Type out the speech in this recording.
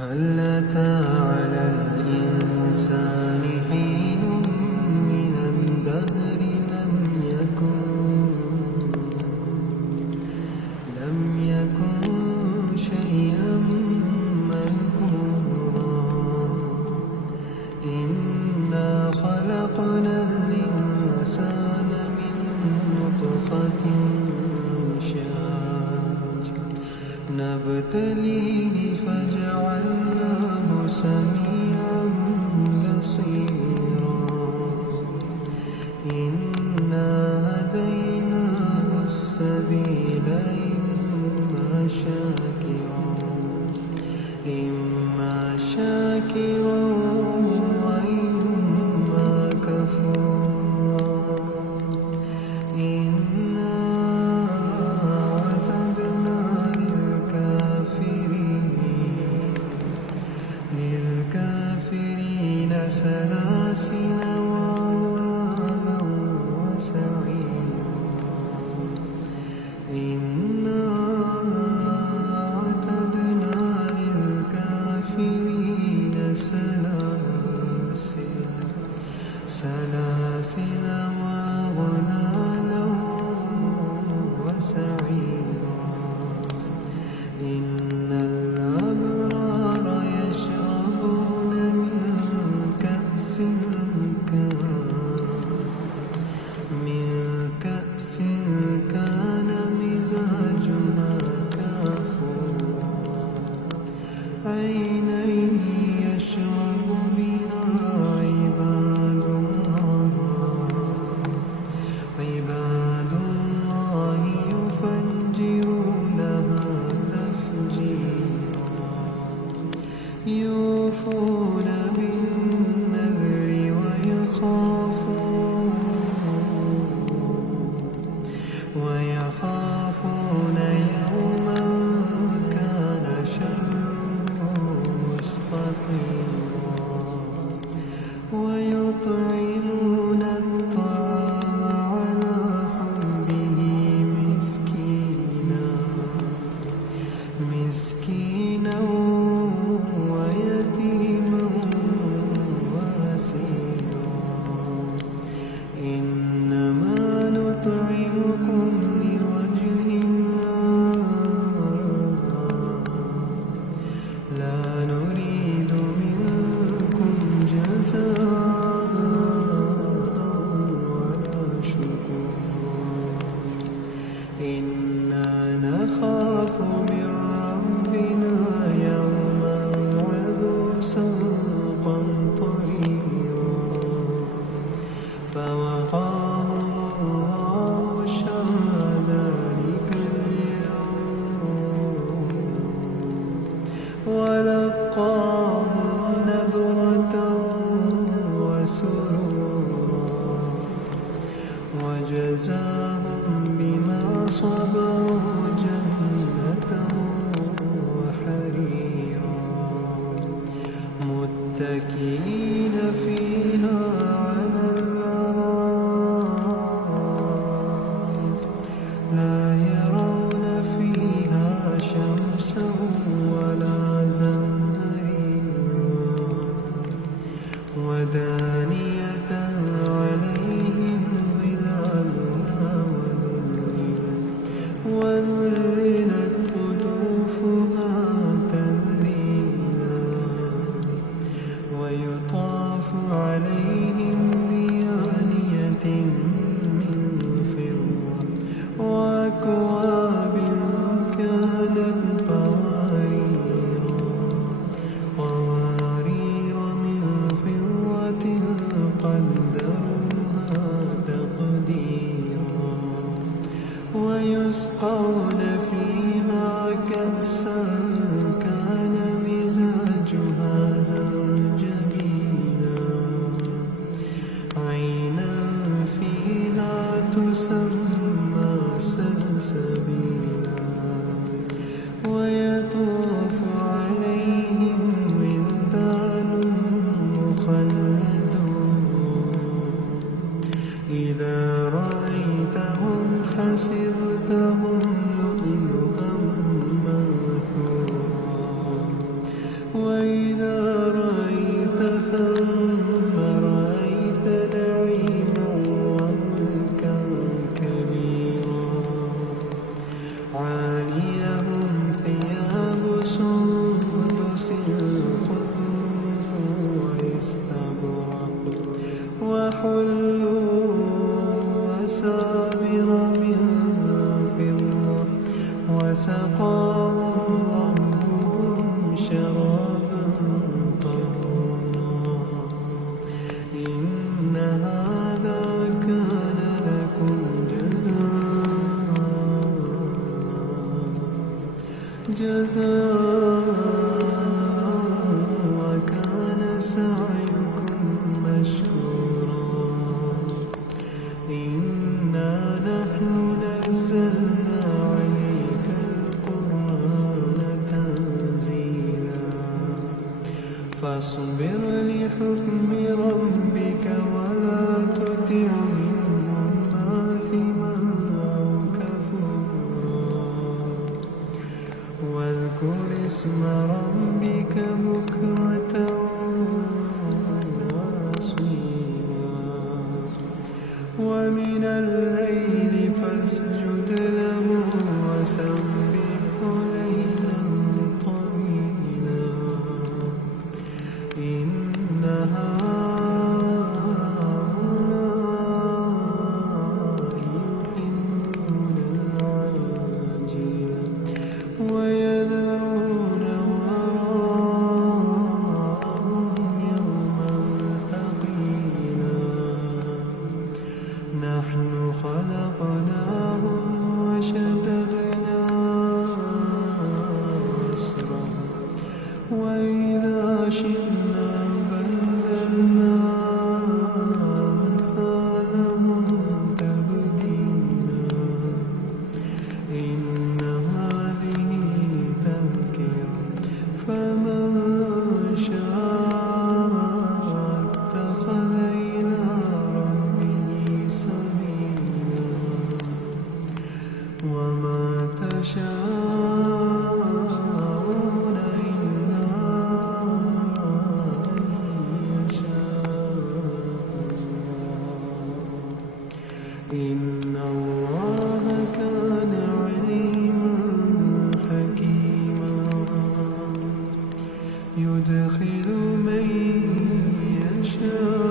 هل أتى على الإنسان حين من الدهر لم يكن شيئا مذكورا. إنا خلقنا الإنسان من نطفة أمشاج نبتليه فجعلناه سميعا بصيرا. إنا هديناه السبيل إما شاكرا وإما كفورا. إنا أعتدنا للكافرين سلاسل وغلالا وسعيرا. إنا أعتدنا للكافرين سلاسل وغلالا وسعيرا. إن الأبرار يشربون من كأس كان مزاجها كافورا. عينا يشرب بها عباد الله يفجرونها تفجيرا. يوفون بالنذر ويخافون يوما كان شره مستطيرا. ويطعمون الطعام على حبه مسكينا ويتيما وأسيرا. إنما نطعمكم لوجه الله لا نريد منكم جزاء ولا شكورا. إنا نخاف من ربنا يوما عبوسا قمطريرا. فوقاهم الله شر ذلك اليوم ولقاهم نضرة وسرورا. وجزاهم بما صبروا جنة وحريرا. متكئين فيها على الأرائك لا يرون فيها شمسا ولا زمهريرا. ودانية عليهم ظلالها وذللت قطوفها تذليلا. ويطاف وإذا رأيت ثم رأيت نعيما وملكا كبيرا عاليهم ثياب سندس خضر واستبرق وحلوا أساور من فضة وسقاهم ربهم شرابا طهورا إن هذا كان لكم جزاء وكان سعيكم مشكورا إنا نحن نزلنا عليك القرآن تنزيلا فاصبر لحكم ربك ولا تطع منهم آثما أو كفورا واذكر اسم ربك بكرة وأصيلا ومن الليل فاسجد له وسبحه ليلا طويلا إن هؤلاء يحبون العاجلة ويذرون وراءهم يوما ثقيلا نحن خلقناهم وشددنا أسرهم وإذا شئنا بدلنا أمثالهم تبديلا إن هذه تذكرة فمن شاء اتخذ إلى ربه سبيلا وما تشاءون إلا أن يشاء الله إن الله كان عليما حكيما يدخل من يشاء